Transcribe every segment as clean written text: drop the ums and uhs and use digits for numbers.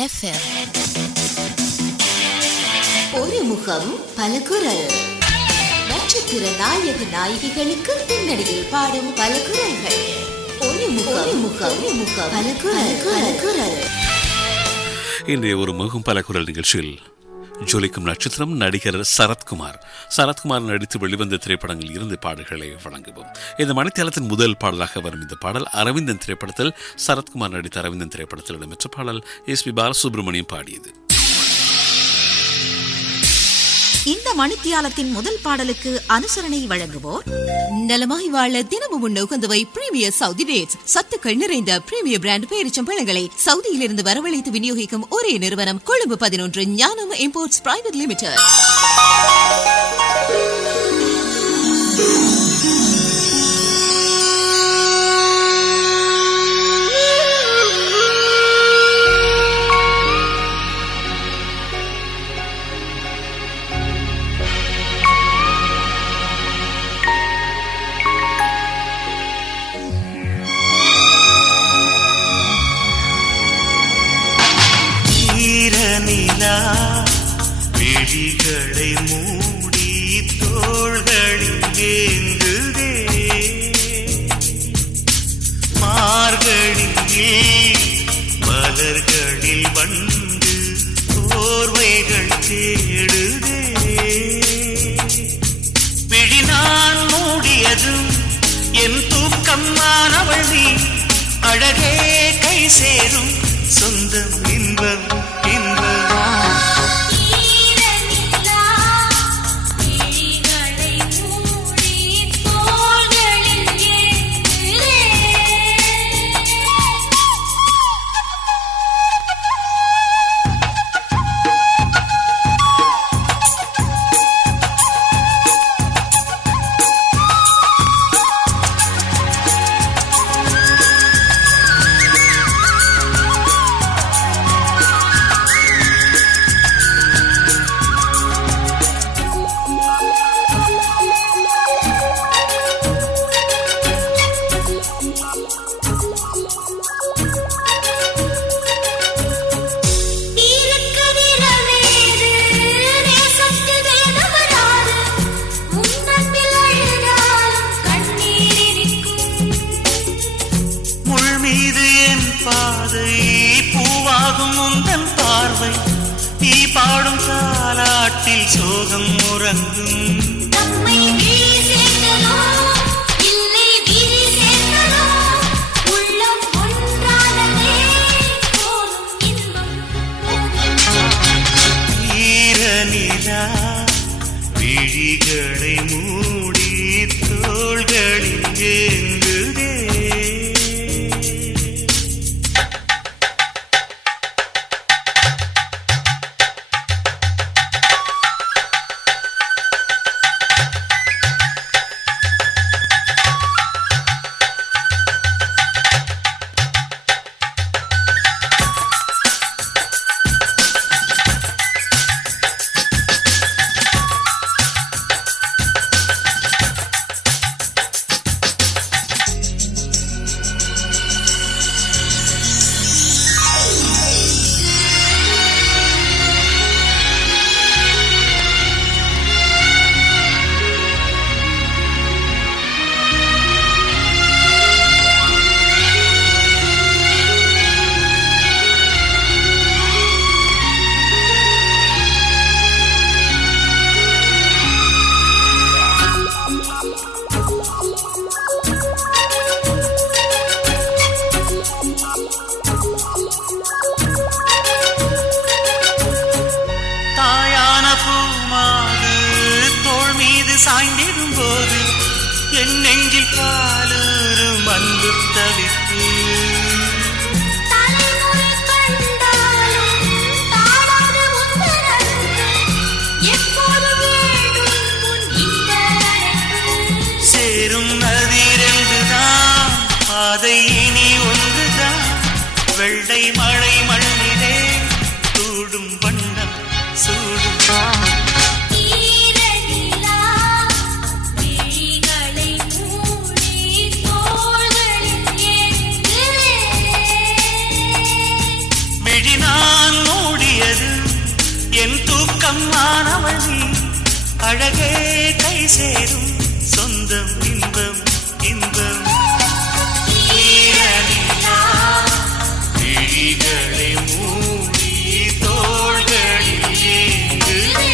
மின்னல் FM. ஒரு முகம் பல குரல். நட்சத்திர நாயக நாயகிகளுக்கு பின்னணியில் பாடும் பல குரல்கள். ஒரு முகம் பல குரல். இன்றைய ஒரு முகம் பல குரல் நிகழ்ச்சியில் ஜொலிக்கும் நட்சத்திரம் நடிகர் சரத்குமார் நடித்து வெளிவந்த திரைப்படங்களில் இருந்து பாடல்களை வழங்குவோம். இந்த மணித்தளத்தின் முதல் பாடலாக வரும் இந்த பாடல் அரவிந்தன் திரைப்படத்தில் சரத்குமார் நடித்த அரவிந்தன் திரைப்படத்தில் இடம்பெற்ற பாடல் எஸ்.பி. பாலசுப்ரமணியம் பாடியது. இந்த மணித்தியாலத்தின் முதல் பாடலுக்கு அனுசரணை வழங்குவோர் நலமாய் வாழ தினமும் உகந்தவை பிரீமியர் சவுதி டேட்ஸ். சத்துக்கள் நிறைந்த பிரீமியர் பிராண்ட் பேரிச்சம்பழங்களை சவுதியிலிருந்து வரவழைத்து விநியோகிக்கும் ஒரே நிறுவனம் கொழும்பு 11 ஞானம் இம்போர்ட்ஸ் பிரைவேட் லிமிடெட். விழிகளை மூடி தோள்களில் ஏங்குதே மார்கழியில் மலர்களில் வந்து போர்வைகள் தேடுதே விழி நான் மூடியதும் என் தூக்கமானவள் நீ அழகே கை சேரும் சொந்தம் இன்பம் சோகம் உறங்கும் ஈரநிலா விழிகளை மூடி தோள்களில் ஏங்குதே சாய்ந்திடும் போது என் நெஞ்சில் பாலூரும் அன்பு தவிப்பு சேரும் நதிரெண்டுதான் பாதை இனி ஒன்றுதான் வெள்ளை மழை மண்ணிலே தூடும் வண்ணம் சூடும் ஈரநிலா விழிகளை மூடி என் தூக்கம் ஆனவள் நீ அழகே கை சேரும் சொந்தம் இன்பம் இன்பம் விழிகளை மூடி தோள்களில் ஏங்குதே.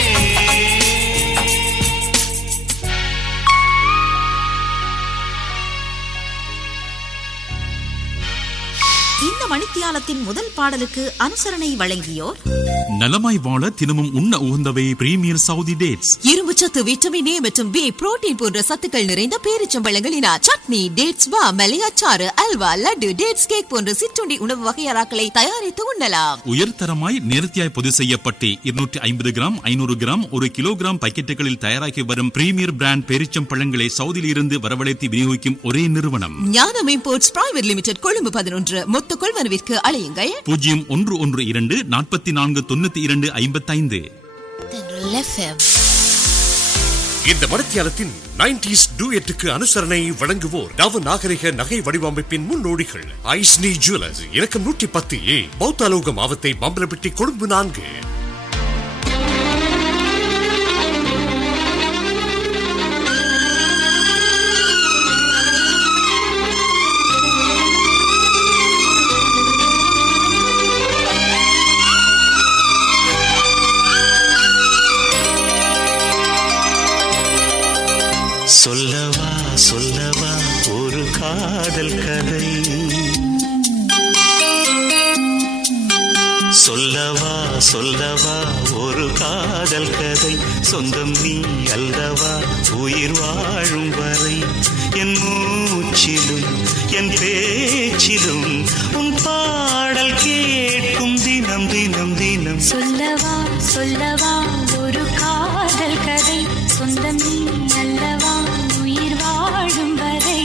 இந்த மணித்தியாலத்தின் முதல் பாடலுக்கு அனுசரணை வழங்கியோர் நலமாய் வாழ தினமும் உண்ண உகந்தவை பிரீமியர் சவுதி டேட்ஸ். இரும்பு சத்து, விட்டமின் ஏ மற்றும் பி புரோட்டீன் போன்ற சத்துக்கள் நிறைந்த பேரிச்சம்பழங்களினால் சட்னி, டேட்ஸ் பா, மலையாச்சாறு, அல்வா, லட்டு, டேட்ஸ் கேக் போன்ற சிற்றுண்டி உணவு வகையறாக்களை தயாரித்து உண்ணலாம். உயர்தரமாய் நேர்த்தியாய் பொது செய்யப்பட்டு 250 கிராம் 500 கிராம் 1 கிலோகிராம் பாக்கெட்டுகளில் தயாராகி வரும் பிரீமியர் பிராண்ட் பேரிச்சம்பழங்களை சவுதியில் இருந்து வரவழைத்து விநியோகிக்கும் ஒரே நிறுவனம் ஞானம் இம்போர்ட்ஸ் பிரைவேட் லிமிடெட், கொழும்பு 11. மொத்த கொள்வனவிற்கு அழையுங்கள் 0112 44 92 55. இந்த மணித்தியாலத்தின் 90s டூயட்டுக்கு அனுசரணை வழங்குவோர் நவ நாகரிக நகை வடிவமைப்பின் முன்னோடிகள் ஐஸ்னி ஜுவல்லர்ஸ், இலக்கம் 110A, பௌத்தாலோக மாவத்தை பம்பலப்பட்டி, கொழும்பு 4. சொல்லவா சொல்லவா ஒரு காதல் கதை, சொல்லவா சொல்லவா ஒரு காதல் கதை, சொந்தம் நீ அல்லவா உயிர் வாழும் வரை, என் மூச்சிலும் என் பேச்சிலும் உன் பாடல் கேட்கும் தினம் தினம் தினம். சொல்லவா சொல்லவா ஒரு காதல் கதை, சொந்தம் நீ அல்லவா உயிர் வாழும் வரை.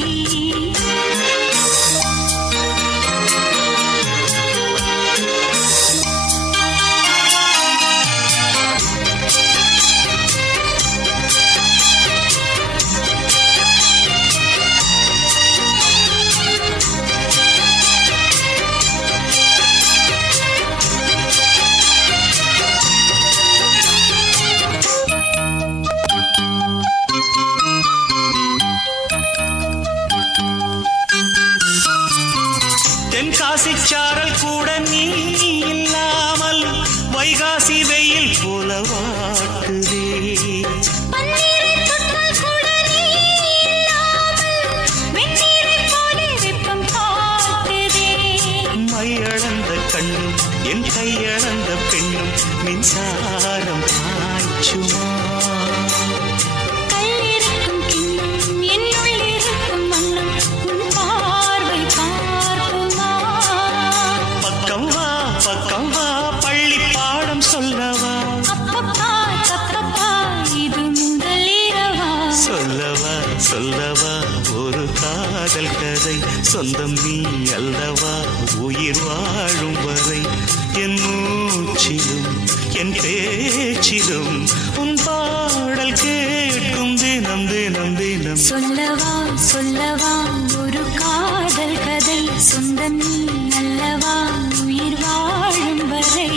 தென்காசி சாரல் கூட நீ இல்லாமல் வைகாசி வெயில் போல வாட்டுதே, மையளந்த கண்ணும் என் கையளந்த பெண்ணும் மின்சாரம் பாய்ச்சுமா, பக்கம் வா பக்கம் வா பள்ளி பாடம் சொல்லவா, இது முதலிரவா. சொல்லவா சொல்லவா ஒரு காதல் கதை, சொந்தம் நீ அல்லவா உயிர் வாழும் வரை, என் மூச்சிலும் என் பேச்சிலும் உன் பாடல் கேட்கும் தினம் தினம் தினம். சொல்லவா சொல்லவா ஒரு காதல் கதை, சொந்தம் நீ அல்லவா உயிர் வாழும் வரை.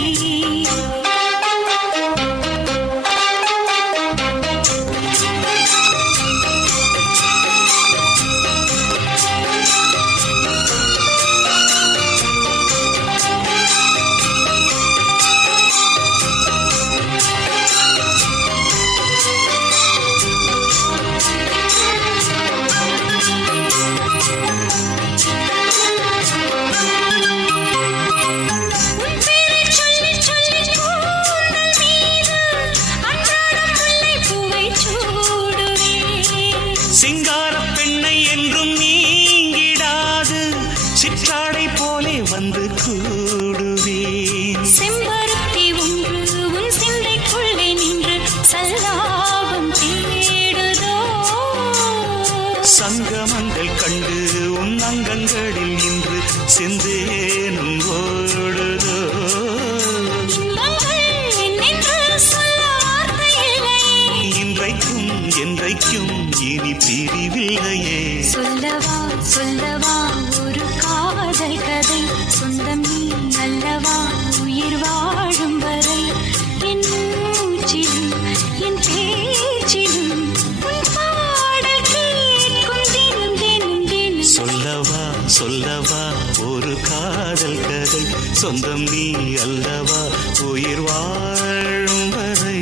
சொந்தம் நீ அல்லவா உயிர் வாழும் வரை.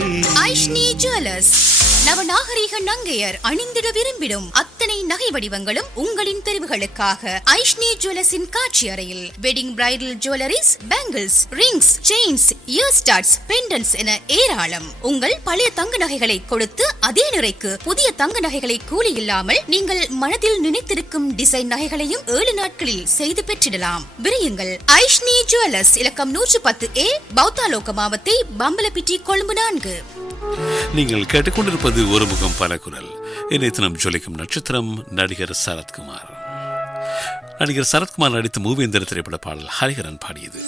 ஐஷ்னி ஜுவல்லர்ஸ் நவநாகரீக நங்கையர் அணிந்திட விரும்பிடும் அத்தனை நகை வடிவங்களும் உங்களின் தெரிவுகளுக்காக ஐஷ்னி ஜுவல்லர்ஸின் காட்சி அறையில் wedding bridal jewelleries, bangles, rings, chains, ear studs, pendants என ஏராளம். உங்கள் பழைய தங்க நகைகளை கொடுத்து அதே நிறைக்கு புதிய தங்க நகைகளை கூலி இல்லாமல் நீங்கள் மனதில் நினைத்திருக்கும் டிசைன் நகைகளையும் 7 நாட்களில் செய்து பெற்றிடலாம். விரையுங்கள். ஐஷ்னி ஜுவல்லர்ஸ், இலக்கம் 110A, பௌத்தாலோக மாவத்தை, பம்பலப்பிட்டி, கொழும்பு 4. நீங்கள் கேட்டுக்கொண்டிருப்பது ஒரு முகம் பல குரல். இன்றைய தினம் ஜொலிக்கும் நட்சத்திரம் நடிகர் சரத்குமார். நடிகர் சரத்குமார் நடித்த மூவேந்தர் திரைப்பட பாடல் ஹரிஹரன் பாடியது.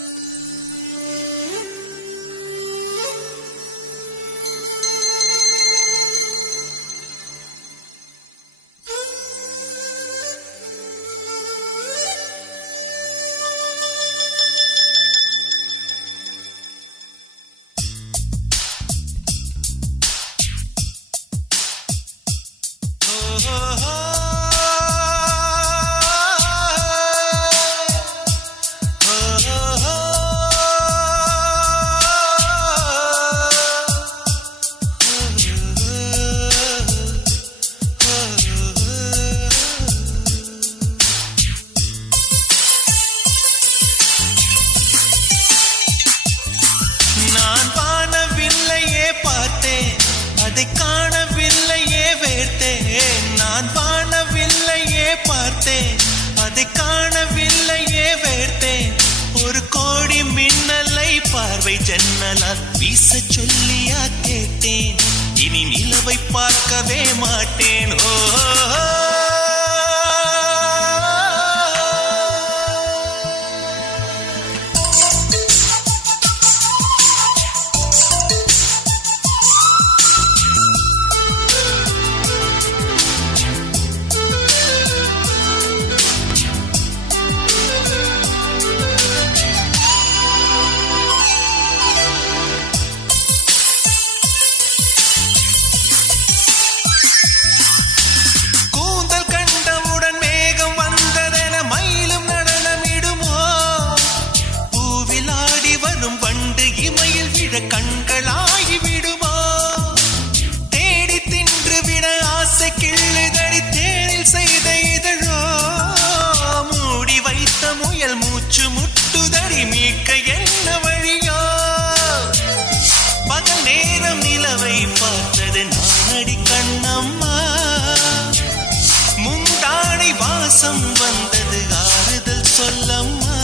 ஜன்னலால் வீச சொல்லியா கேட்டேன், இனி நிலவை பார்க்கவே மாட்டேன். ஓ வந்தது ஆறுதல் சொல்லம்மா,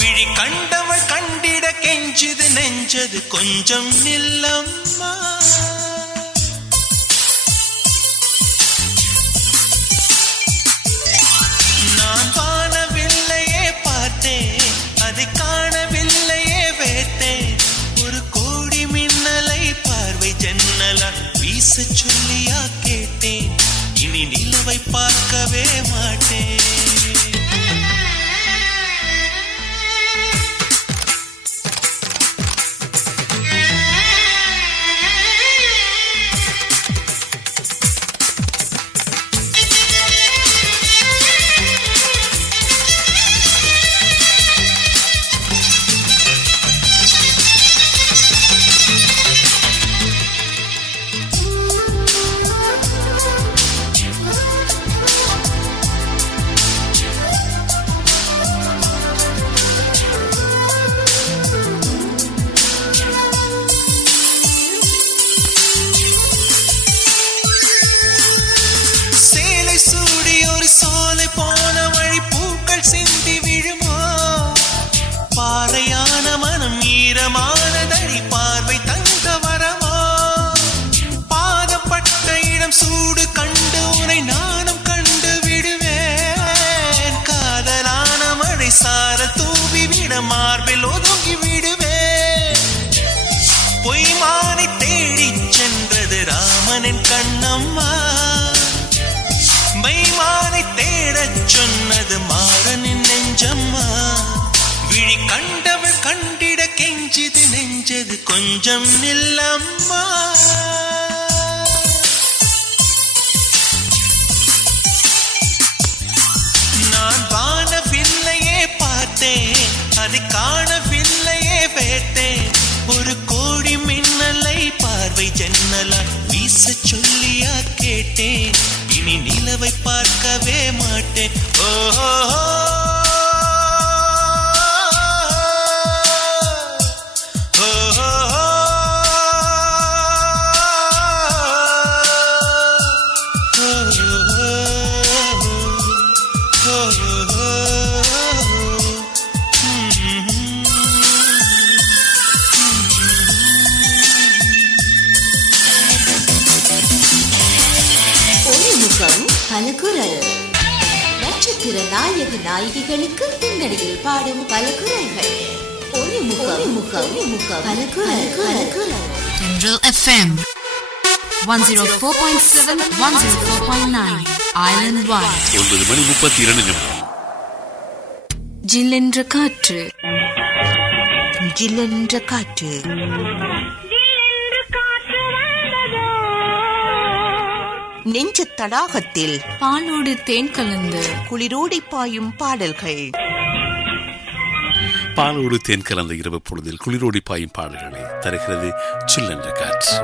விழி கண்டவள் கண்டிட கெஞ்சது நெஞ்சது கொஞ்சம் நில்லம்மா. நான் வானவில்லையே பார்த்தேன், அதை காணவில்லையே வேட்டேன், ஒரு கோடி மின்னலை பார்வை ஜன்னலா வீச சொல்லியா கேட்டேன், இனி நிலவை பார்க்கவே மாட்டேன். சூடு கண்டு உனை நானும் கண்டு விடுவேன், காதலான மழை சார தூவி விட மார்பில் ஒதுங்கி விடுவேன். பொய்மானை தேடி சென்றது ராமனின் கண்ணம்மா, மைமானை தேடச் சொன்னது மாறனின் நெஞ்சம்மா, விழி கண்டவள் கண்டிட கெஞ்சிது நெஞ்சது கொஞ்சம் நில்லம்மா. அதை காணவில்லையே வேட்டேன். ஒரு கோடி மின்னலை பார்வை ஜன்னலா வீச சொல்லியா கேட்டேன். இனி நிலவை பார்க்கவே மாட்டேன். ஓஹோ பல குரல் நட்சத்திர நாயக நாயகிகளுக்கு பின்னணியில் பாடும் பல குரல்கள். ஒரு முகம் பல குரல். Tendril FM 104.7 104.9 Island Wide. 9:32. ஜில்லென்ற காற்று ஜில்லென்ற காற்று நெஞ்ச தடாகத்தில் பாலோடு தேன் கலந்து குளிரோடி பாயும் பாடல்கள். பாலோடு தேன் கலந்த இரவு பொழுதில் குளிரோடி பாயும் பாடல்களை தருகிறது சில்லென்ற காற்று.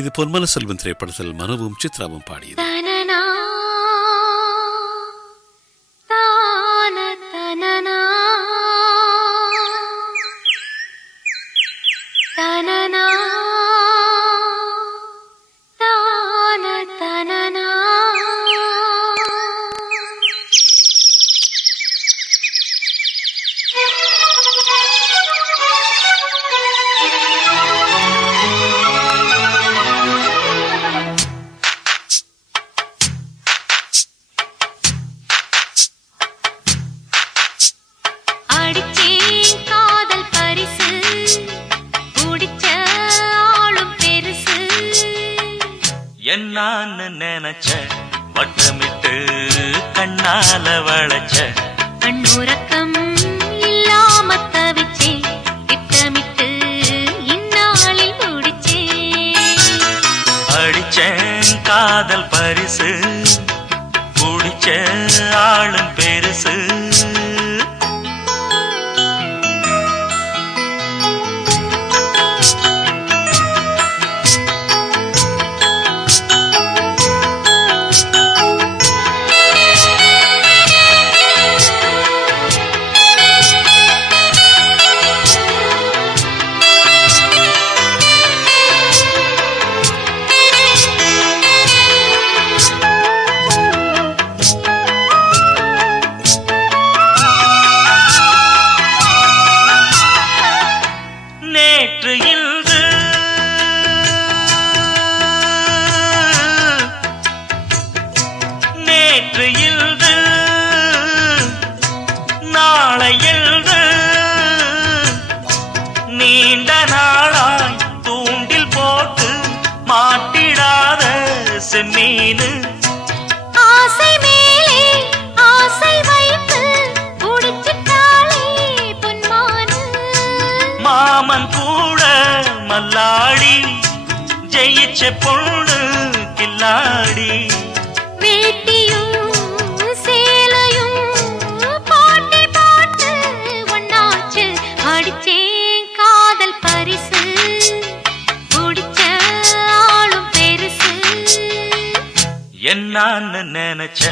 இது பொன்மன செல்வன் திரைப்படத்தில் மனோவும் சித்ராவும் பாடியது. என்னான்னு நினைச்ச வட்டமிட்டு கண்ணால வளைச்ச கண்ணுறக்கம் இல்லாம தவிச்சே திட்டமிட்டு இந்நாளில் முடிச்சே அடிச்சேன் காதல் பரிசு குடிச்ச ஆளும் பெருசு நீண்ட நாளாய் தூண்டில் போட்டு மாட்டிடாத செம்மீனு ஆசை மேலே ஆசை வைத்து குடிச்சிட்டாளே பொன்மானு மாமன் கூட மல்லாடி ஜெயிச்ச பொண்ணு கில்லாடி வேட்டியும் சேலையும் போட்டி போட்டு ஒன்னாச்சு அடிச்சேன் காதல் பரிசு குடிச்ச ஆளும் பெருசு என்னான்னு நினைச்ச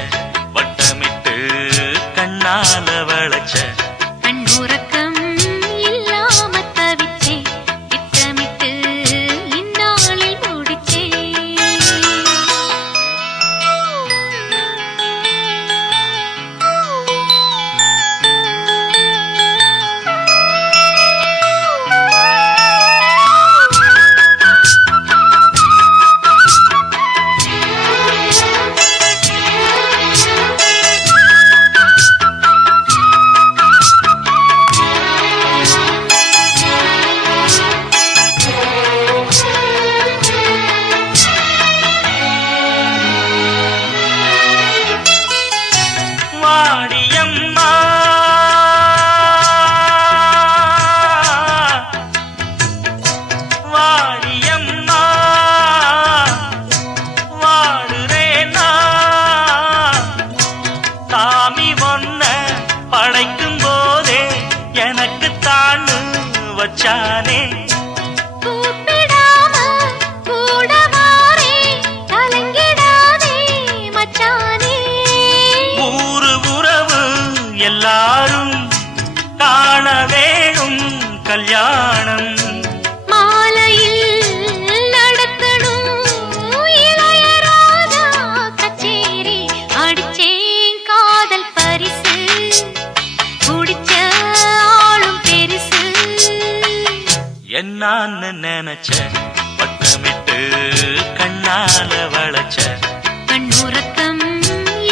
வட்டமிட்டு கண்ணால வளைச்ச கண்ணுறக்கம் இல்லாம தவிச்சே திட்டமிட்டு இந்நாளில் முடிச்சே மச்சானே கூப்பிடாம கூட வாரே கலங்கிடாதே மச்சானே ஊரு உறவு எல்லாரும் காண வேணும் கல்யாணம் மாலையில் நடத்தணும் இளையராஜா கச்சேரி அடிச்சேன் காதல் பரிசு குடிச்ச ஆளும் பெருசு என்னான்னு நினைச்ச வட்டமிட்டு கண்ணால வளைச்ச கண்ணுறக்கம்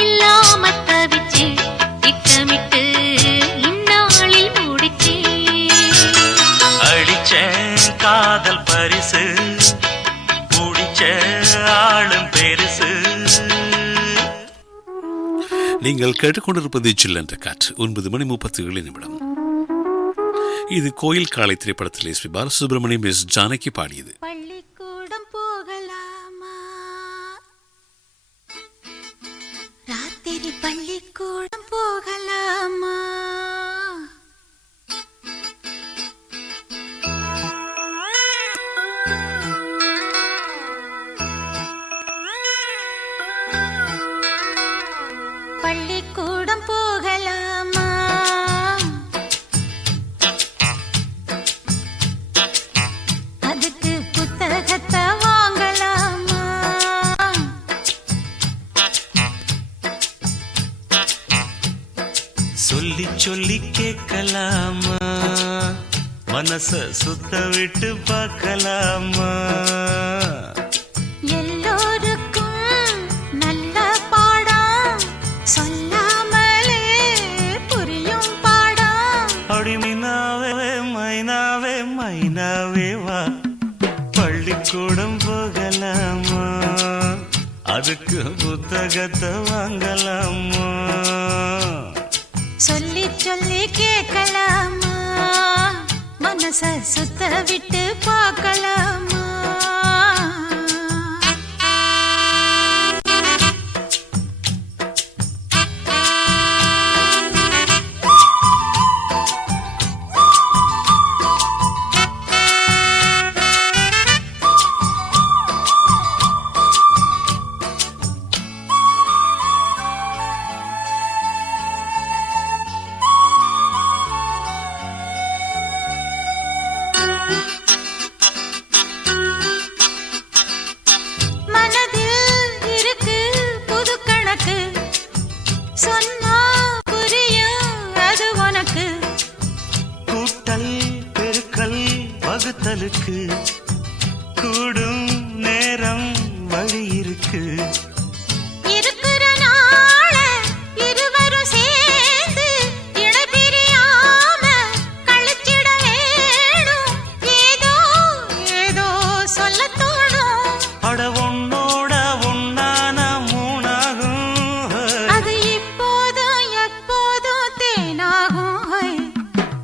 இல்லாம தவிச்சே திட்டமிட்டு இந்நாளில் முடிச்சே அடிச்சேன் காதல் பரிசு பிடிச்ச ஆளும் பெருசு நீங்கள் கேட்டுக்கொண்டிருப்பது சில்லென்ற காற்று 9:37 இது கோயில் காலை திரைப்படத்தில் S P Balasubrahmanyam S Janaki பாடியது. பள்ளிக்கூடம் போகலாமா ராத்திரி பள்ளிக்கூடம் போகலாமா பள்ளிக்கூடம் போகலாமா அதுக்கு புத்தகத்தை வாங்கலாமா சொல்லி சொல்லி கேட்கலாமா மனச சுத்த விட்டு பார்க்கலாமா எல்லோருக்கும் நல்ல பாடம் சொல்லாமலே புரியும் பாடம் அப்படி மீனாவே மைனாவே மைனாவே வா பள்ளிக்கூடம் போகலாமா அதுக்கு புத்தகத்தை வாங்கலாமா சொல்லி சொல்லி கேட்கலாமா மனச சுத்த விட்டு பார்க்கலாமா மனதில் இருக்கு புது கணக்கு சொன்னா புரியும் அது உனக்கு கூட்டல் பெருக்கல் வகுத்தலுக்கு கூடும் நேரம் வழி இருக்கு இருக்கிற நாள இருவரும் சேர்ந்து இடைபிரியாம கழிச்சிட வேணும் ஏதோ ஏதோ சொல்ல தோணும் அட உன்னோட உன்னான மூணாகும் அது இப்போதும் எப்போதும் தேனாகும் ஹை.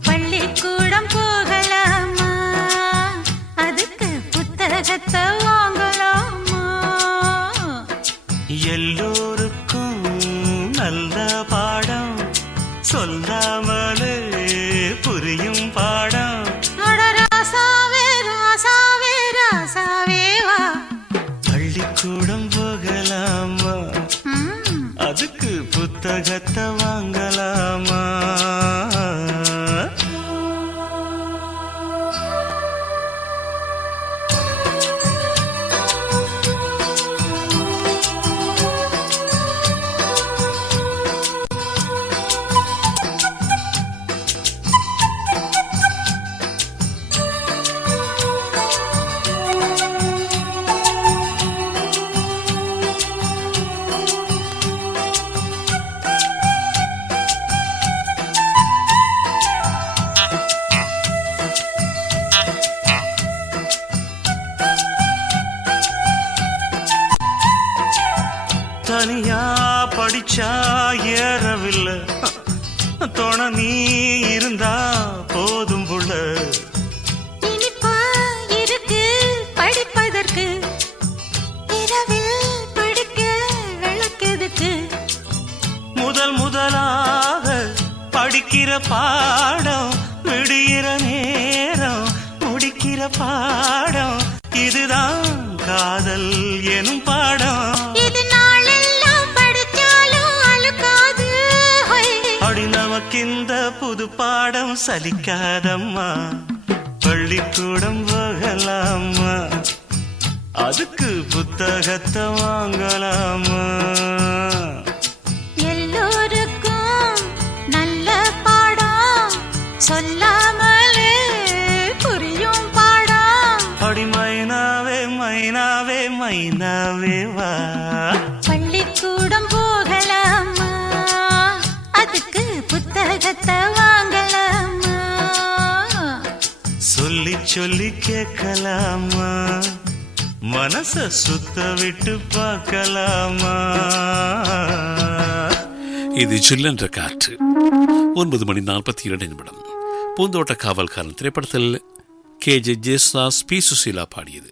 பள்ளிக்கூடம் போகலாமா அதுக்கு புத்தகத்தை வாங்கலாமா எல்லோருக்கும் நல்ல பாடம் சொல்லாமலே புரியும் பாடம் அட ராசாவே ராசாவே ராசாவே வா பள்ளிக்கூடம் போகலாமா ம். அதுக்கு புத்தகத்தை வாங்கலாமா தனியா படிச்சா ஏறவில்லை துணை நீ இருந்தா போதும் புள்ள இனிப்பா இருக்கு படிப்பதற்கு இரவில் படிக்க விளக்குதுக்கு முதலாக படிக்கிற பாடம் விடுகிற நேரம் படிக்கிற பாடம் இதுதான் காதல் எனும் பாடம். இது நாளெல்லாம் படிச்சாலும் அழுக்காது. அடி நமக்கிந்த புது பாடம் சலிக்காதம்மா. பள்ளிக்கூடம் போகலாமா, அதுக்கு புத்தகத்தை வாங்கலாமா. எல்லோருக்கும் நல்ல பாடம் சொல்லாமலே புரியும் பாடம். அடி மைனாவே மைனாவே மைனாவே வா. பள்ளிக்கூடம் போகலாமா, அதுக்கு புத்தகத்தை வாங்கலாமா. சொல்லி சொல்லி கேட்கலாமா, மனச சுத்த விட்டு பார்க்கலாமா. இது சில்லென்ற காற்று. 9:42 பூந்தோட்ட காவல்காரன் திரைப்படத்தில் KJ ஜேசுதாஸ், பி சுசீலா பாடியது.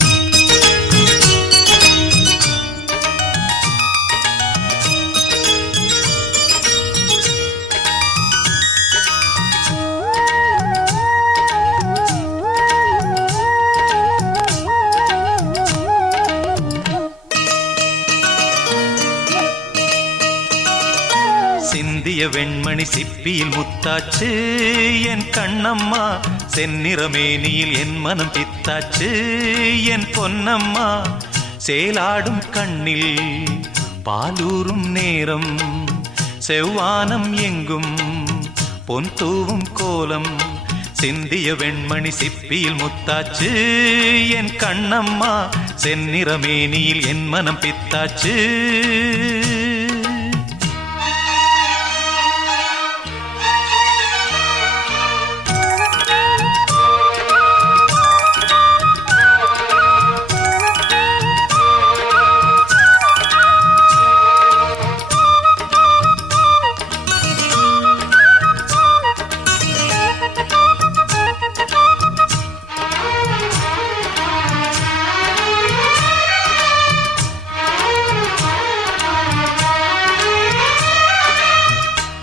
சிந்திய வெண்மணி சிப்பியில் முத்தாச்சு என் கண்ணம்மா. செந்நிறமேனியில் என் மனம் பித்தாச்சு என் பொன்னம்மா. சேலாடும் கண்ணில் பாலூரும் நேரம், செவ்வானம் எங்கும் பொன் தூவும் கோலம். சிந்திய வெண்மணி சிப்பியில் முத்தாச்சு என் கண்ணம்மா. செந்நிறமேனியில் என் மனம் பித்தாச்சு.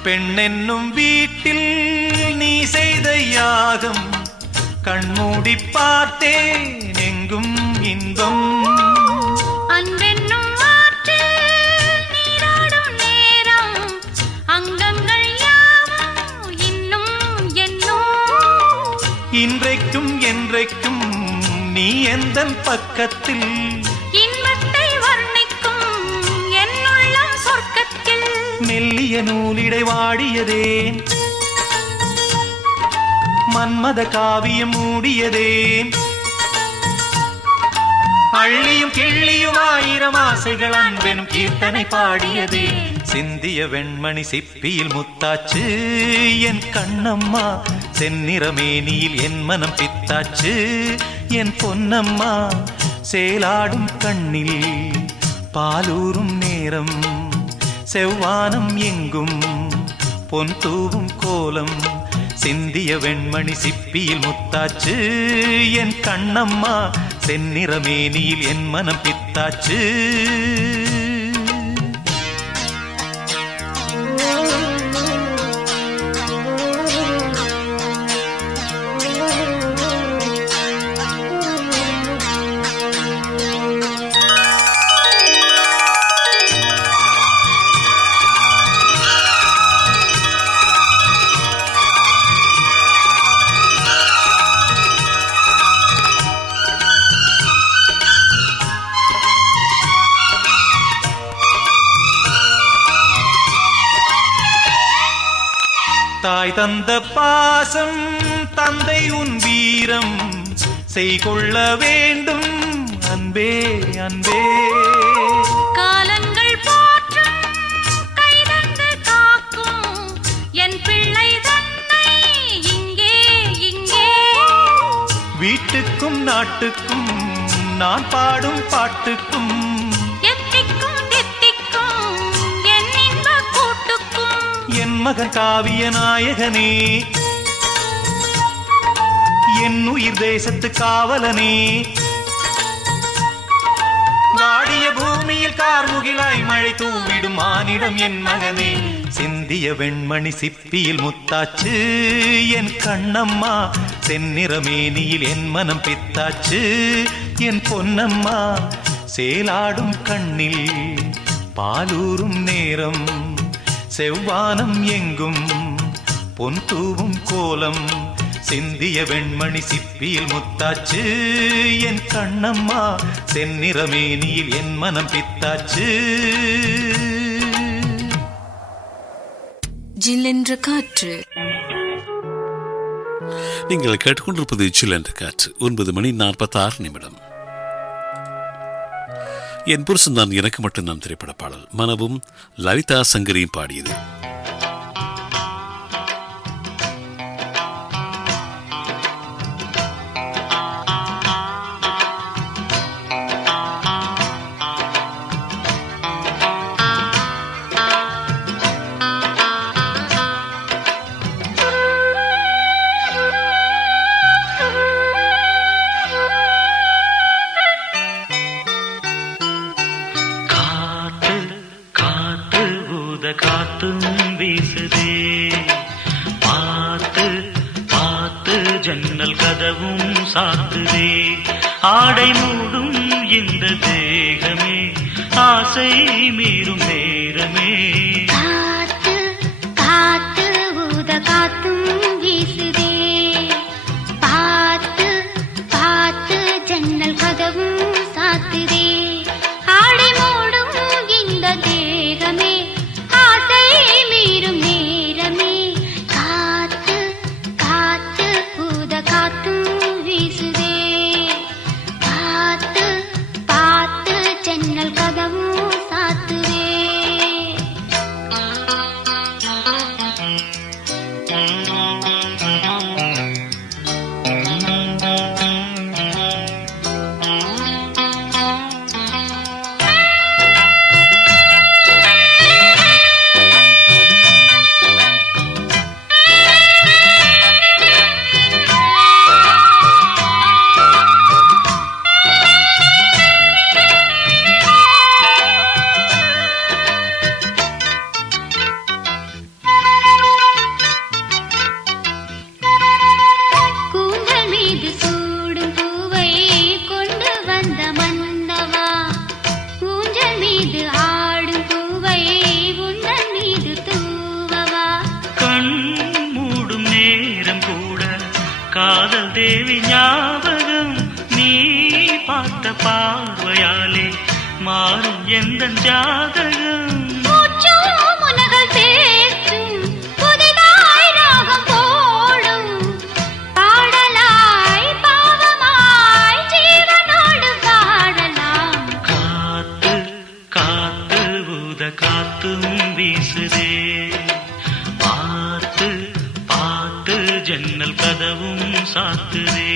பெண்ணென்னும் வீட்டில் நீ செய்த யாகம், கண்மூடி பார்த்தேன் எங்கும் இன்பம். அன்பென்னும் ஆற்றில் நீராடும் நேரம், அங்கங்கள் யாவும் இன்னும் என்னும். இன்றைக்கும் என்றைக்கும் நீ எந்தன் பக்கத்தில், இன்பத்தை வர்ணிக்கும் என்னுள்ளம் சொர்க்கத்தில். மெல்லிய நூலிடை வாடியதேன், மன்மத காவியம் மூடியதேன். அள்ளியும் கிள்ளியும் ஆயிரம் ஆசைகள் அன்பெனும் கீர்த்தனை பாடியதே. சிந்திய வெண்மணி சிப்பியில் முத்தாச்சு என் கண்ணம்மா. செந்நிறமேனியில் என் மனம் பித்தாச்சு என் பொன்னம்மா. சேலாடும் கண்ணில் பாலூரும் நேரம், செவ்வானம் எங்கும் பொன் தூவும் கோலம். சிந்திய வெண்மணி சிப்பியில் முத்தாச்சு என் கண்ணம்மா. செந்நிறமேனியில் என் மனம் பித்தாச்சு. தாய் தந்த பாசம் தந்தை உன் வீரம், செய்கொள்ள வேண்டும் அன்பே அன்பே. காலங்கள் போற்றும் கைதந்து காக்கும் என் பிள்ளை தன்னை இங்கே இங்கே. வீட்டுக்கும் நாட்டுக்கும் நான் பாடும் பாட்டுக்கும், எத்திக்கும் தித்திக்கும் என் இன்ப கூட்டுக்கும். என் மகன் காவிய நாயகனே, என் உயிர் தேசத்து காவலனே. வாடிய பூமியில் கார்முகிலாய் மழை தூவிடும் மானிடம் என் மகனே. சிந்திய வெண்மணி சிப்பியில் முத்தாச்சு என் கண்ணம்மா. செந்நிறமேனியில் என் மனம் பித்தாச்சு என் பொன்னம்மா சேலாடும் கண்ணில் பாலூரும் நேரம் செவ்வானம் எங்கும் பொன் தூவும் கோலம் சிந்திய வெண்மணி சிப்பியில் முத்தாச்சு என் கண்ணம்மா செந்நிறமேனியில் என் மனம் பித்தாச்சு. ஜில்லென்ற காற்று. நீங்கள் கேட்டுக்கொண்டிருப்பது சில்லென்ற காற்று. 9:46. என் புருஷன் தான் எனக்கு மட்டும் நான் திரைப்பட பாடல். மனவும் லலிதா சங்கரியும் பாடியது. காத்தும் வீசுதே பார்த்து பார்த்து ஜன்னல் கதவும் சாத்துதே ஆடை மூடும் இந்த தேகமே ஆசை மீறும் நேரமே காத்து காத்து ஊத காத்தும் வீசுதே பார்த்து பார்த்து ஜன்னல் கதவும் சாத்துதே ஆடை மூடும் இந்த தேகமே மீறும் நேரமே காத்து காத்து ஊத காத்தும் வீசுதே பார்த்து பார்த்து ஜன்னல் கதவும் சாத்துதே. காதல் தேவி ஞாபகம் நீ பார்த்த பார்வையாலே மாறும் எந்த ஜாதகம் முனகள் பேசும் புதிதாய் ராகம் போடும் பாடலாய் பாவமாய் ஜீவனோடு பாடலாம். காத்து காத்து ஊத காத்தும் வீசுதே பார்த்து பார்த்து ஜன்னல் கதவும் சாத்துதே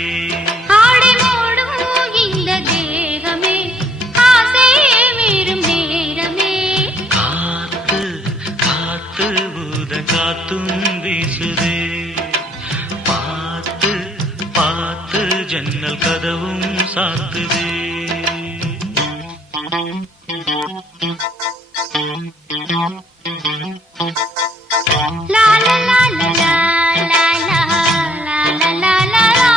ஆடை மூடும் இந்த தேகமே ஆசை மீறும் நேரமே காத்து காத்து ஊத காத்தும் வீசுதே பார்த்து பார்த்து ஜன்னல் கதவும் சாத்துதே. லா லா லா லா லா லா லா லா லா லா லா.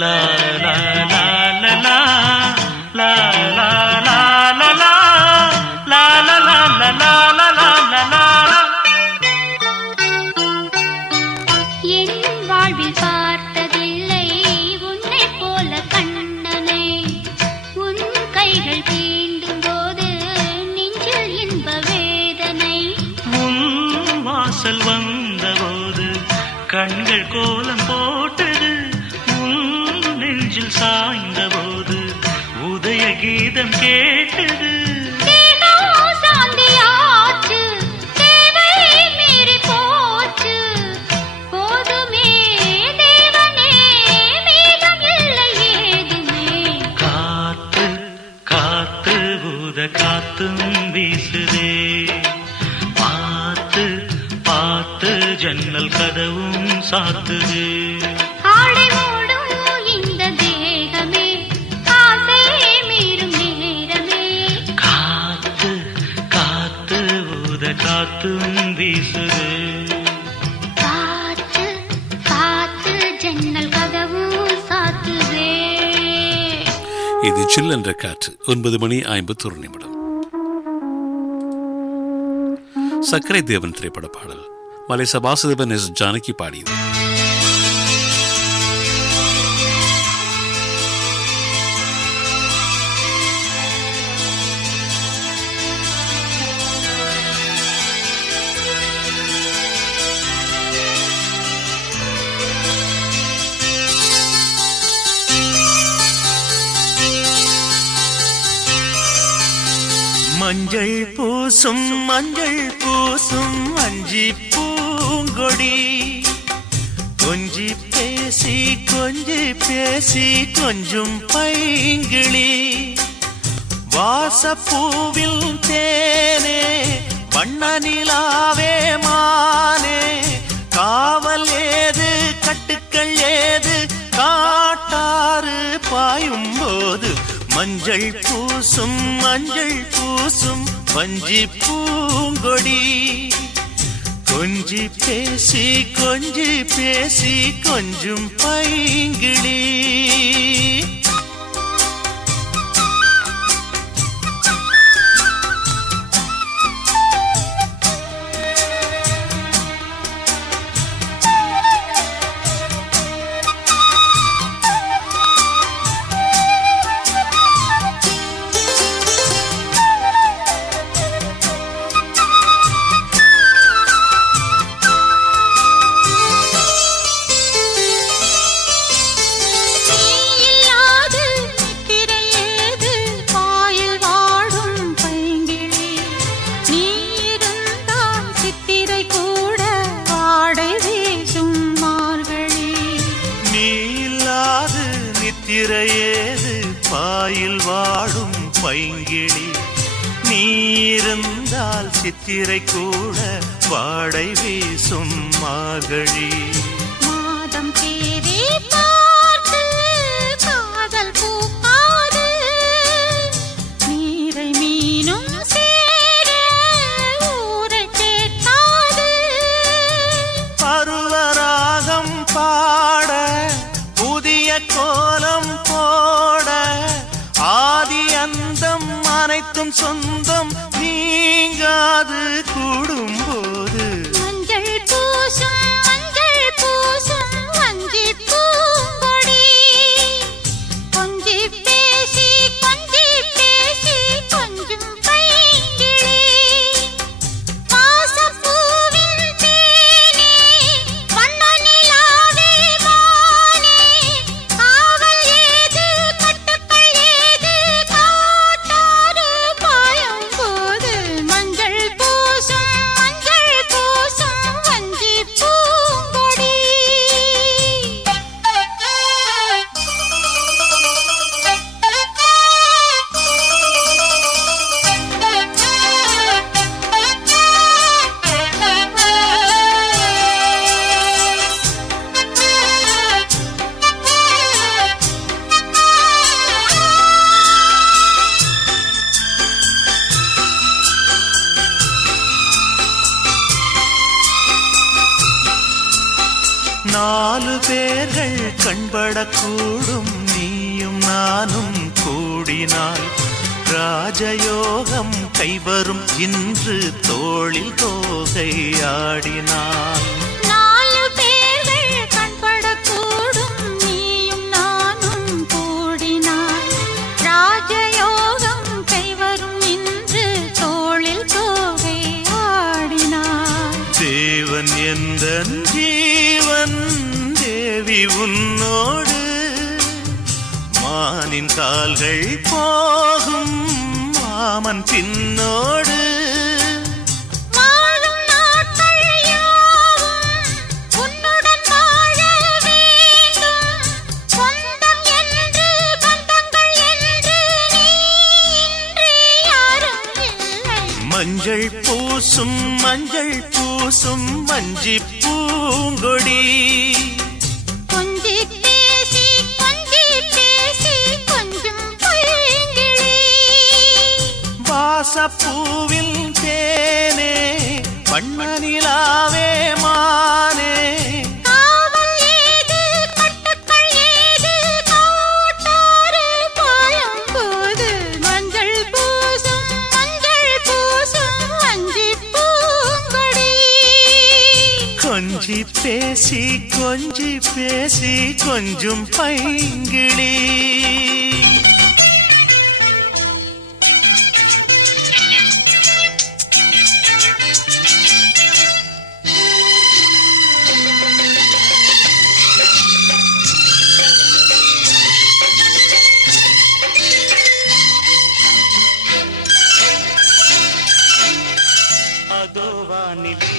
La la la la la la la la la la la la la la la la la la. என் வாழ்வில் பார்த்ததில்லை உன்னை போல கண்ணனை உன் கைகள் தீண்டும் போது நெஞ்சில் இன்ப வேதனை உன் வாசல் வந்தபோது கண்கள் கோலம் போட்டது உன் நெஞ்சில் சாய்ந்த போது உதய கீதம் கேட்டது சாந்தியாச்சு தேவை மீறி போச்சு போதுமே தேவனே மீதம் இல்லை ஏதுமே. காத்து காத்து ஊத காத்தும் வீசுதே பார்த்து பார்த்து ஜன்னல் கதவும் சாத்துதே ஆடை மூடும் இந்த தேகமே ஆசை மீறும் நேரமே காத்து காத்து காத்தும் வீசுது. காத்து காத்து ஜன்னல் கதவும் சாத்துதே. இது சில் என்ற காற்று. 9:51. சக்கரை தேவன் திரைப்பட பாடல். மலேசிய வாசுதேவன் எஸ் ஜானகி பாடியது. மஞ்சள் பூசும் மஞ்சள் பூசும் அஞ்சி பூங்கொடி, கொஞ்சி பேசி கொஞ்சும் பைங்கிளி, வாசப்பூவில் தேனே வண்ண நிலாவே மானே, காவல் ஏது கட்டுக்கள் ஏது காட்டாறு பாயும் போது, மஞ்சள் பூசும் வஞ்சி பூங்கொடி, கொஞ்சி பேசி கொஞ்சும் பைங்கிளி. திரையேது பாயில் வாடும் பைங்கிளி, நீ இருந்தால் சித்திரை கூட வாடை வீசும் மார்கழி. மாதம் தேதி பார்த்து காதல் பூக்காது, நீரை மீனும் சேர ஊரை கேட்காது, பருவராகம் பாட புதிய கோலம் போட, ஆதி அந்தம் அனைத்தும் சொந்தம் நீங்காது கூடும்போது, மஞ்சள் பூசும் வஞ்சி பூங்கொடி, கொஞ்சி பேசி கொஞ்சும் பைங்கிளி, வாசப்பூவின் தேனே வண்ண நிலாவே மானே, காவல் ஏது கட்டுக்கள் ஏது காட்டாறு பாயும் போது, மஞ்சள் பூசும் வஞ்சி பூங்கொடி. நாலு பேர்கள் கண்படக்கூடும் நீயும் நானும் கூடினால், ராஜயோகம் கைவரும் இன்று தோளில் தோகை ஆடினாள். நாலு பேர்கள் கண்படக்கூடும் நீயும் நானும் கூடினாய், ராஜயோகம் கைவரும் இன்று தோளில் தோகை ஆடினாய். தேவன் எந்தன் ஜீவன் தேவி உன்னோடு, மானின் கால்கள் போகும் மாமன் பின்னோடு, வாழும் நாட்கள் யாவும் உன்னுடன் வாழ வேண்டும், சொந்தம் என்று பந்தங்கள் என்று நீ இன்றி யாரும் இல்லை. மஞ்சள் பூசும் வஞ்சி பூங்கொடி, கொஞ்சி பேசி கொஞ்சும் பைங்கிளி, வாசப்பூவில் தேனே வண்ணனிலாவே மானே காவல் ஏது கட்டுக்கள் ஏது காட்டாறு பாயும் போது மஞ்சள் பூசும் அஞ்சி பூங்கொடி கொஞ்சி பேசி கொஞ்சும் பைங்கிளி அதோ வானிலே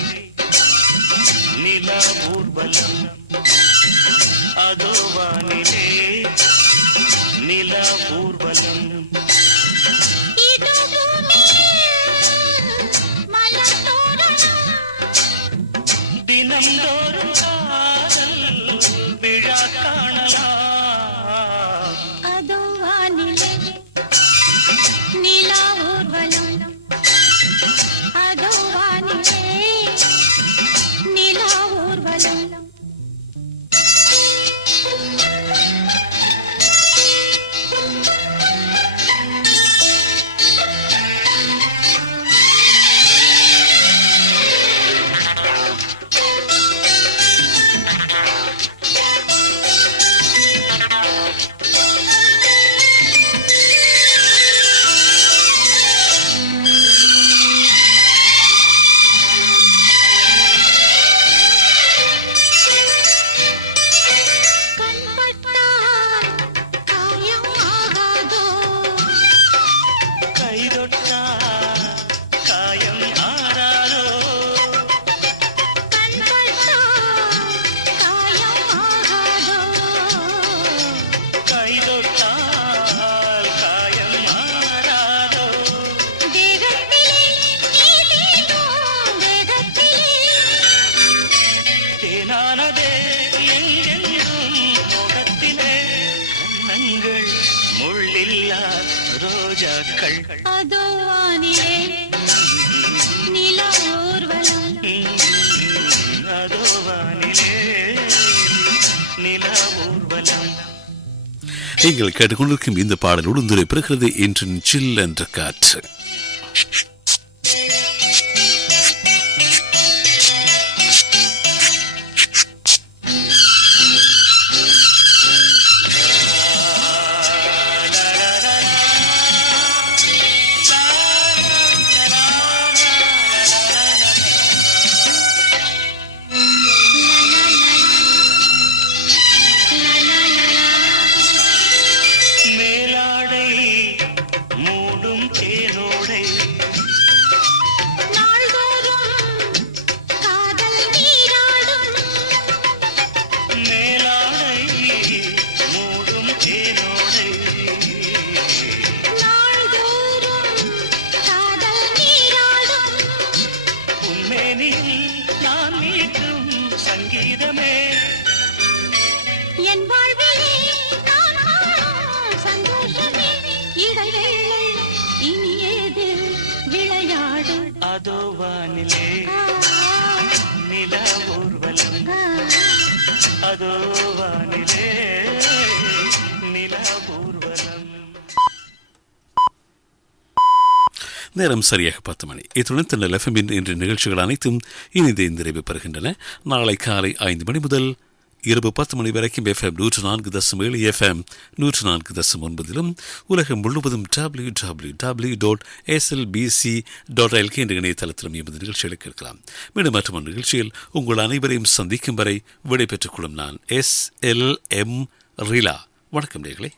நிலா ஊர்வலம் அதோ வானிலே நிலா ஊர்வலம் இதோ பூமியில் மலர் தோரணம் தினம்தோறும் காதல் விழா காணலாம் அதோ வானிலே நிலா ஊர்வலம் அதோ வானிலே நிலா ஊர்வலம் கண்பட்டால் காயம் ஆகாதோ கைதொட்டா காயம் ஆறாரோ கண்பட்டால் காயம் ஆகாதோ கைதொட்டால் காயம் ஆறாரோ தேகத்திலே நீ தீண்டும் தேகத்திலே தேனானதே எங்கெங்கும் முகத்திலே கண்ணங்கள் முள்ளில்லா ரோஜாக்கள் அதோ வானிலே நிலா ஊர்வலம் அதோ வானிலே நிலா ஊர்வலம் நீங்கள் கேட்டுக்கொண்டிருக்கும் இந்த பாடல் உளுந்துரை பிறகு இன்று சில் என்ற காற்று. மேலாடை மூடும் தேனோடை நாள்தோறும் காதல் நீராடும் மேலாடை மூடும் தேனோடை நாள்தோறும் காதல் நீராடும் உன்மேனில் நான் மீட்டும் சங்கீதமே என் வாழ்விலே நான் காணும் சந்தோஷமே இடைவேளை இனியேது விளையாடு அதோ வானிலே நிலா ஊர்வலம் அதோ வானிலே நிலா ஊர்வலம். நேரம் சரியாக 10 மணி. இத்துடன் தன்னை எஃப்எம்மின் இன்று நிகழ்ச்சிகள் அனைத்தும் இனிதே நிறைவு பெறுகின்றன. நாளை காலை 5 மணி முதல் இரவு 10 மணி வரைக்கும் எஃப்எம் 104.7 எஃப்எம் 104.9 உலகம் முழுவதும் www.slbc.lk என்ற இணையதளத்திலும் எமது நிகழ்ச்சிகளை கேட்கலாம். மீண்டும் மற்றொரு நிகழ்ச்சியில் உங்கள் அனைவரையும் சந்திக்கும் வரை விடைபெற்றுக் கொள்ளும் நான் SLM ரிலா. வணக்கம் நேயர்களே.